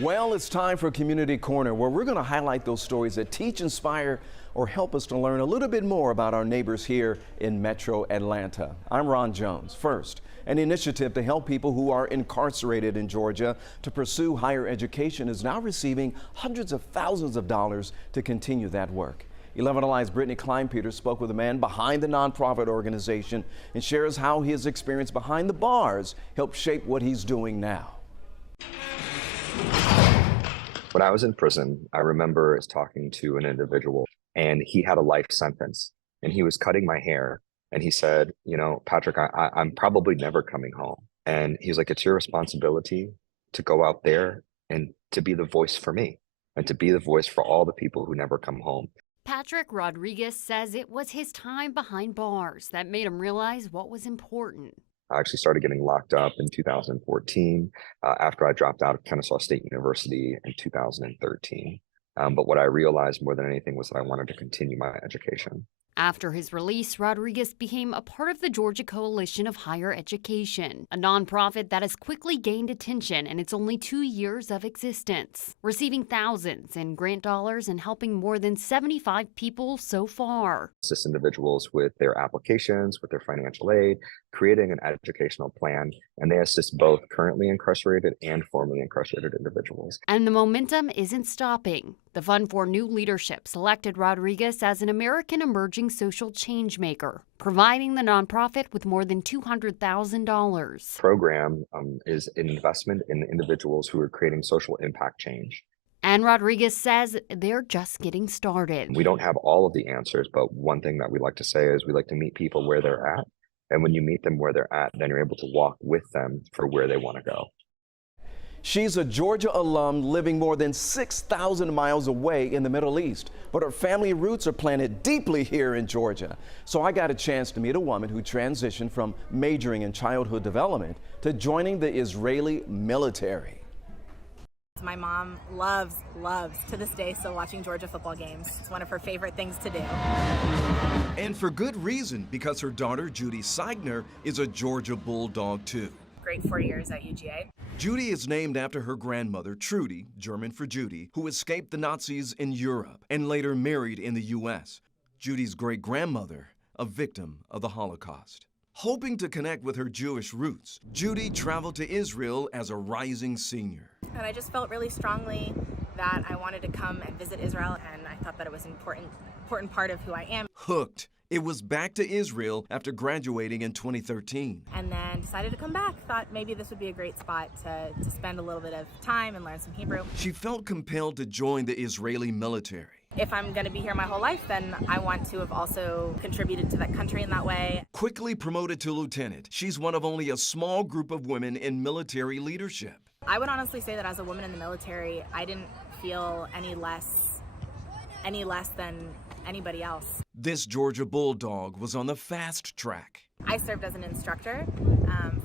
Well, it's time for Community Corner, where we're going to highlight those stories that teach, inspire, or help us to learn a little bit more about our neighbors here in Metro Atlanta. I'm Ron Jones. First, an initiative to help people who are incarcerated in Georgia to pursue higher education is now receiving hundreds of thousands of dollars to continue that work. 11 Alive's Brittany Klein-Peters spoke with the man behind the nonprofit organization and shares how his experience behind the bars helped shape what he's doing now. When I was in prison, I remember talking to an individual and he had a life sentence and he was cutting my hair and he said, you know, Patrick, I'm probably never coming home. And he's like, it's your responsibility to go out there and to be the voice for me and to be the voice for all the people who never come home. Patrick Rodriguez says it was his time behind bars that made him realize what was important. I actually started getting locked up in 2014 after I dropped out of Kennesaw State University in 2013. But what I realized more than anything was that I wanted to continue my education. After his release, Rodriguez became a part of the Georgia Coalition of Higher Education, a nonprofit that has quickly gained attention in its only 2 years of existence, receiving thousands in grant dollars and helping more than 75 people so far. Assist individuals with their applications, with their financial aid, creating an educational plan, and they assist both currently incarcerated and formerly incarcerated individuals. And the momentum isn't stopping. The Fund for New Leadership selected Rodriguez as an American Emerging Social Change Maker, providing the nonprofit with more than $200,000. Program is an investment in individuals who are creating social impact change. And Rodriguez says they're just getting started. We don't have all of the answers, but one thing that we like to say is we like to meet people where they're at. And when you meet them where they're at, then you're able to walk with them for where they want to go. She's a Georgia alum living more than 6,000 miles away in the Middle East, but her family roots are planted deeply here in Georgia. So I got a chance to meet a woman who transitioned from majoring in childhood development to joining the Israeli military. My mom loves to this day still watching Georgia football games. It's one of her favorite things to do. And for good reason, because her daughter Judy Seigner is a Georgia Bulldog too. Great 4 years at UGA. Judy is named after her grandmother, Trudy, German for Judy, who escaped the Nazis in Europe and later married in the U.S. Judy's great-grandmother, a victim of the Holocaust. Hoping to connect with her Jewish roots, Judy traveled to Israel as a rising senior. And I just felt really strongly that I wanted to come and visit Israel, and I thought that it was an important part of who I am. Hooked. It was back to Israel after graduating in 2013. And then decided to come back. Thought maybe this would be a great spot to spend a little bit of time and learn some Hebrew. She felt compelled to join the Israeli military. If I'm going to be here my whole life, then I want to have also contributed to that country in that way. Quickly promoted to lieutenant, she's one of only a small group of women in military leadership. I would honestly say that as a woman in the military, I didn't feel any less than anybody else. This Georgia Bulldog was on the fast track. I served as an instructor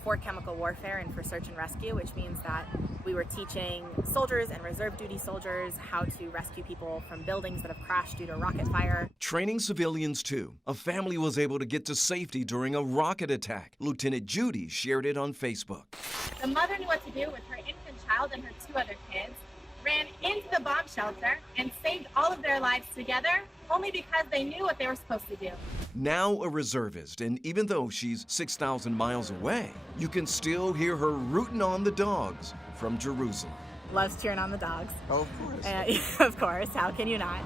for chemical warfare and for search and rescue, which means that we were teaching soldiers and reserve duty soldiers how to rescue people from buildings that have crashed due to rocket fire. Training civilians too. A family was able to get to safety during a rocket attack. Lieutenant Judy shared it on Facebook. The mother knew what to do with her infant child and her 2 other kids, ran into the bomb shelter and saved all of their lives together only because they knew what they were supposed to do. Now a reservist, and even though she's 6,000 miles away, you can still hear her rooting on the dogs from Jerusalem. Loves cheering on the dogs. Oh, of course. Of course, how can you not?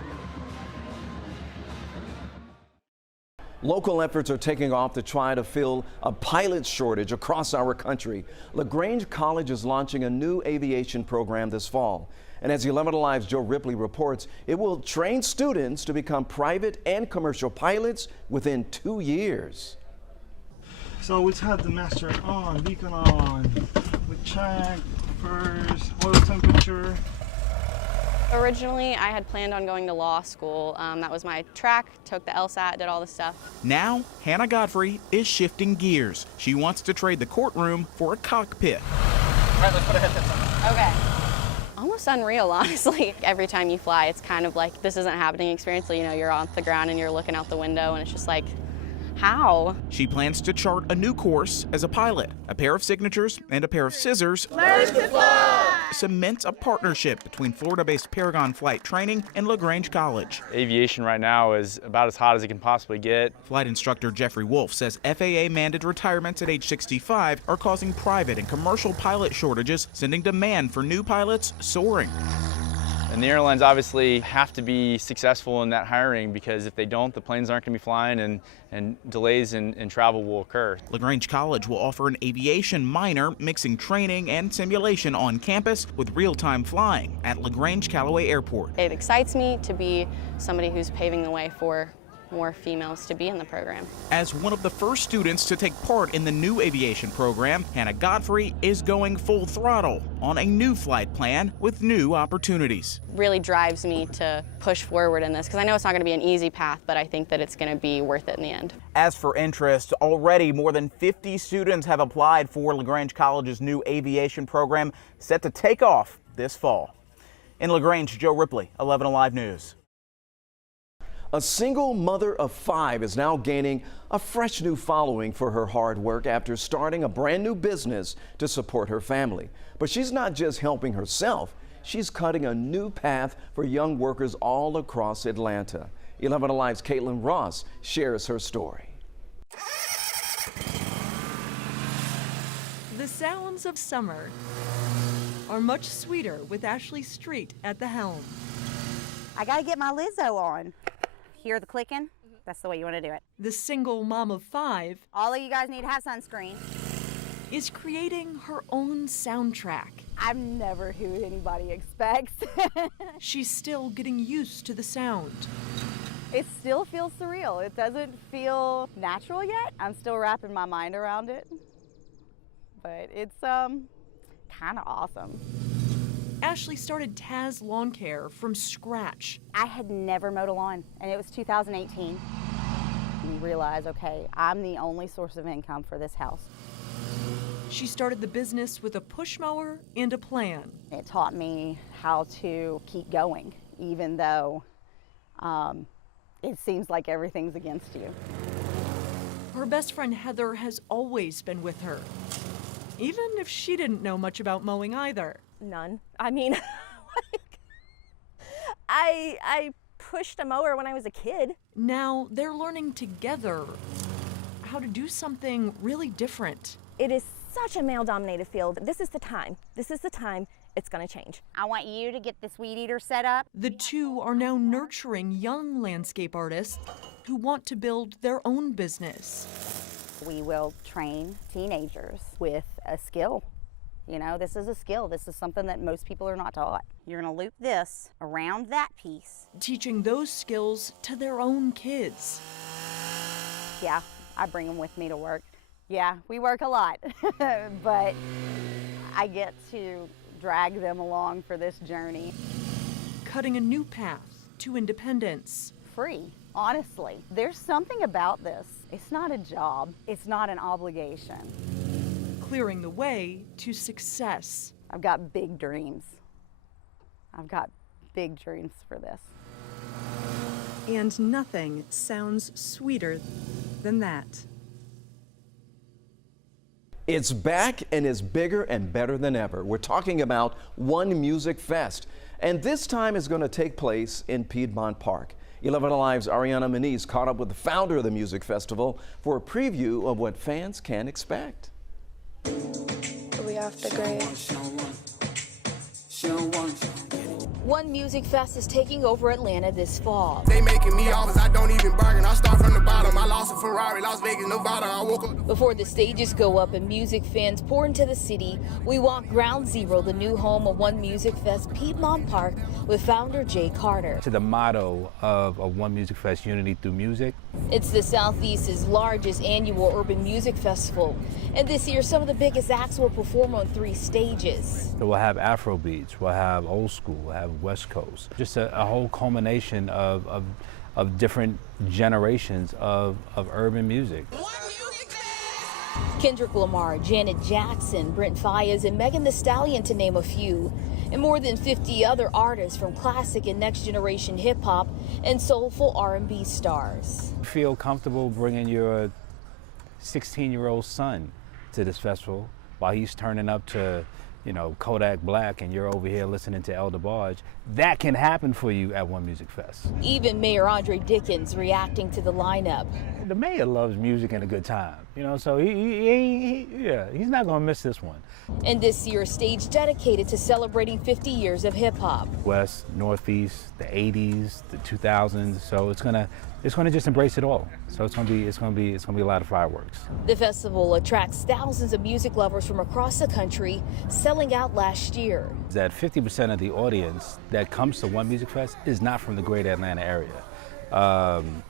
Local efforts are taking off to try to fill a pilot shortage across our country. Lagrange College is launching a new aviation program this fall. And as 11 Alive's Joe Ripley reports, it will train students to become private and commercial pilots within 2 years. So we have the master on, beacon on, with check, first, oil temperature. Originally, I had planned on going to law school. That was my track, took the LSAT, did all this stuff. Now, Hannah Godfrey is shifting gears. She wants to trade the courtroom for a cockpit. All right, let's put a headset on. Okay. Almost unreal, honestly. Every time you fly, it's kind of like this isn't a happening experience. So, you know, you're on the ground and you're looking out the window and it's just like How? She plans to chart a new course as a pilot. A pair of signatures and a pair of scissors cements a partnership between Florida-based Paragon Flight Training and Lagrange College. Aviation right now is about as hot as it can possibly get. Flight instructor Jeffrey Wolf says FAA-mandated retirements at age 65 are causing private and commercial pilot shortages, sending demand for new pilots soaring. And the airlines obviously have to be successful in that hiring, because if they don't, the planes aren't going to be flying and delays in travel will occur. Lagrange College will offer an aviation minor, mixing training and simulation on campus with real-time flying at Lagrange Callaway Airport. It excites me to be somebody who's paving the way for more females to be in the program. As one of the first students to take part in the new aviation program, Hannah Godfrey is going full throttle on a new flight plan with new opportunities. Really drives me to push forward in this, because I know it's not going to be an easy path, but I think that it's going to be worth it in the end. As for interest, already more than 50 students have applied for Lagrange College's new aviation program, set to take off this fall. In Lagrange, Joe Ripley, 11 Alive News. A single mother of 5 is now gaining a fresh new following for her hard work after starting a brand new business to support her family. But she's not just helping herself, she's cutting a new path for young workers all across Atlanta. 11 Alive's Caitlin Ross shares her story. The sounds of summer are much sweeter with Ashley Street at the helm. I gotta get my Lizzo on. Hear the clicking? That's the way you want to do it. The single mom of 5, all of you guys need to have sunscreen, is creating her own soundtrack. I've never who anybody expects. She's still getting used to the sound. It still feels surreal. It doesn't feel natural yet. I'm still wrapping my mind around it, but it's kind of awesome. Ashley started Taz Lawn Care from scratch. I had never mowed a lawn, and it was 2018. You realize, okay, I'm the only source of income for this house. She started the business with a push mower and a plan. It taught me how to keep going, even though it seems like everything's against you. Her best friend Heather has always been with her, even if she didn't know much about mowing either. None. I mean, I pushed a mower when I was a kid. Now they're learning together how to do something really different. It is such a male-dominated field. This is the time. This is the time it's going to change. I want you to get this weed eater set up. The two are now nurturing young landscape artists who want to build their own business. We will train teenagers with a skill. You know, this is a skill. This is something that most people are not taught. You're going to loop this around that piece. Teaching those skills to their own kids. Yeah, I bring them with me to work. Yeah, we work a lot, but I get to drag them along for this journey. Cutting a new path to independence. Free, honestly. There's something about this. It's not a job. It's not an obligation. Clearing the way to success. I've got big dreams. I've got big dreams for this. And nothing sounds sweeter than that. It's back and is bigger and better than ever. We're talking about One Music Fest, and this time is going to take place in Piedmont Park. 11 Alive's Ariana Moniz caught up with the founder of the music festival for a preview of what fans can expect. We off the grade. One Music Fest is taking over Atlanta this fall. They making me offers, I don't even bargain. I start from the bottom. I lost a Ferrari, Las Vegas, Nevada. I woke up. Before the stages go up and music fans pour into the city, we walk Ground Zero, the new home of One Music Fest, Piedmont Park, with founder Jay Carter. To the motto of One Music Fest, unity through music. It's the Southeast's largest annual urban music festival. And this year, some of the biggest acts will perform on 3 stages. So we'll have Afro beats, we'll have old school, we'll have West Coast. Just a whole culmination of different generations of urban music. Kendrick Lamar, Janet Jackson, Brent Faiyaz, and Megan Thee Stallion, to name a few. And more than 50 other artists from classic and next generation hip hop and soulful R&B stars. Feel comfortable bringing your 16-year-old son to this festival while he's turning up to, Kodak Black, and you're over here listening to El DeBarge. That can happen for you at One Music Fest. Even Mayor Andre Dickens reacting to the lineup. The mayor loves music and a good time, so he's not gonna miss this one. And this year's stage dedicated to celebrating 50 years of hip hop. West, Northeast, the 80s, the 2000s, so it's gonna just embrace it all. So it's gonna be a lot of fireworks. The festival attracts thousands of music lovers from across the country, selling out last year. That 50% of the audience that comes to One Music Fest is not from the greater Atlanta area.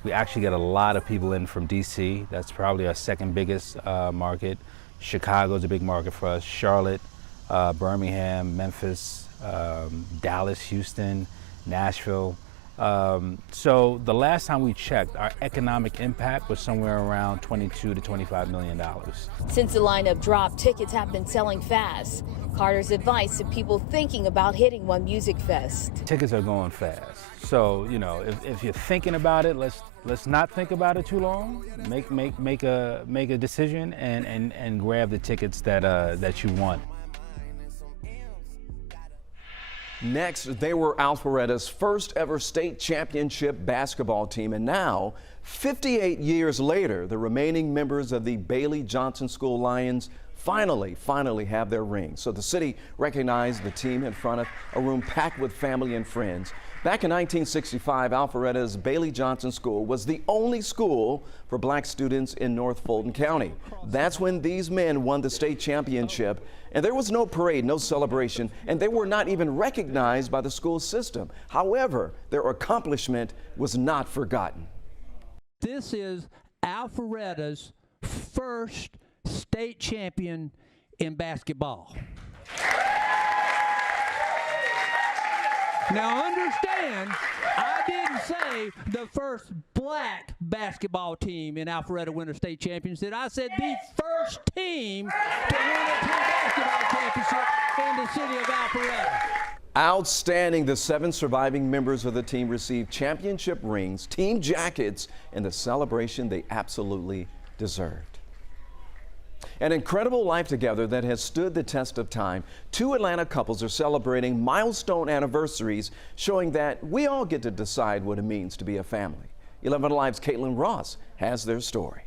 We actually get a lot of people in from DC. That's probably our second biggest market. Chicago's a big market for us. Charlotte, Birmingham, Memphis, Dallas, Houston, Nashville. So the last time we checked, our economic impact was somewhere around $22 to $25 million. Since the lineup dropped, tickets have been selling fast. Carter's advice to people thinking about hitting One Music Fest. Tickets are going fast. So, if you're thinking about it, let's not think about it too long. Make a decision and grab the tickets that you want. Next, they were Alpharetta's first ever state championship basketball team, and now, 58 years later, the remaining members of the Bailey Johnson School Lions finally have their ring. So the city recognized the team in front of a room packed with family and friends. Back in 1965, Alpharetta's Bailey Johnson School was the only school for black students in North Fulton County. That's when these men won the state championship, and there was no parade, no celebration, and they were not even recognized by the school system. However, their accomplishment was not forgotten. This is Alpharetta's first state champion in basketball. Now understand, I didn't say the first black basketball team in Alpharetta win a state championship. I said the first team to win a team basketball championship in the city of Alpharetta. Outstanding. The 7 surviving members of the team received championship rings, team jackets, and the celebration they absolutely deserved. An incredible life together that has stood the test of time. 2 Atlanta couples are celebrating milestone anniversaries, showing that we all get to decide what it means to be a family. 11 Alive's Caitlin Ross has their story.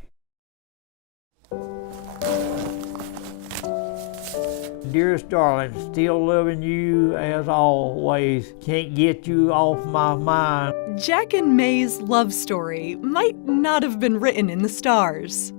Dearest darling, still loving you as always. Can't get you off my mind. Jack and May's love story might not have been written in the stars.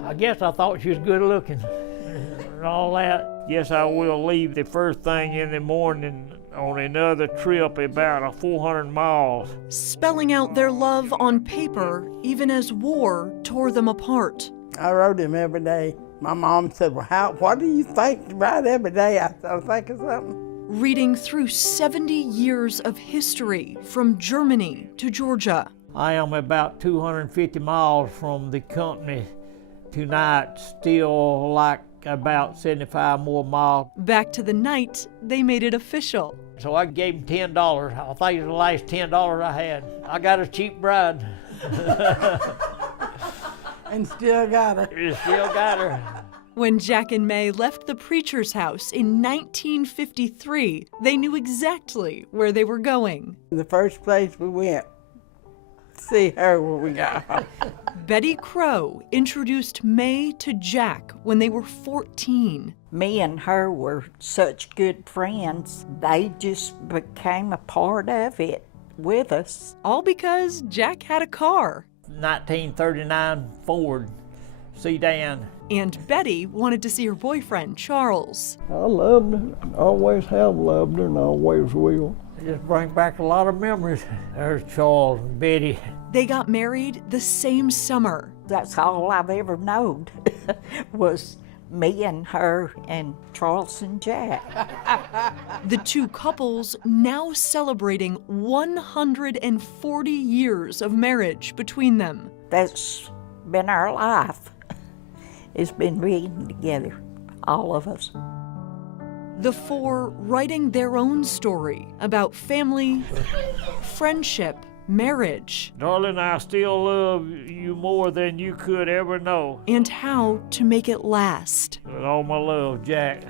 I guess I thought she was good looking and all that. Yes, I will leave the first thing in the morning on another trip about 400 miles. Spelling out their love on paper, even as war tore them apart. I wrote him every day. My mom said, well, what do you think to write every day? I said, I think of something. Reading through 70 years of history from Germany to Georgia. I am about 250 miles from the company tonight, still like about 75 more miles. Back to the night they made it official. So I gave him $10. I think it was the last $10 I had. I got a cheap bride. And still got her. Still got her. When Jack and May left the preacher's house in 1953, they knew exactly where they were going. The first place we went, see her when we got home. Betty Crow introduced May to Jack when they were 14. Me and her were such good friends. They just became a part of it with us. All because Jack had a car. 1939 Ford sedan. And Betty wanted to see her boyfriend, Charles. I loved her, always have loved her, and always will. It just brings back a lot of memories. There's Charles and Betty. They got married the same summer. That's all I've ever known was me and her and Charles and Jack. The 2 couples now celebrating 140 years of marriage between them. That's been our life. It's been being together, all of us. The 4 writing their own story about family, friendship, marriage, Darling, I still love you more than you could ever know. and how to make it last. With all my love, Jack.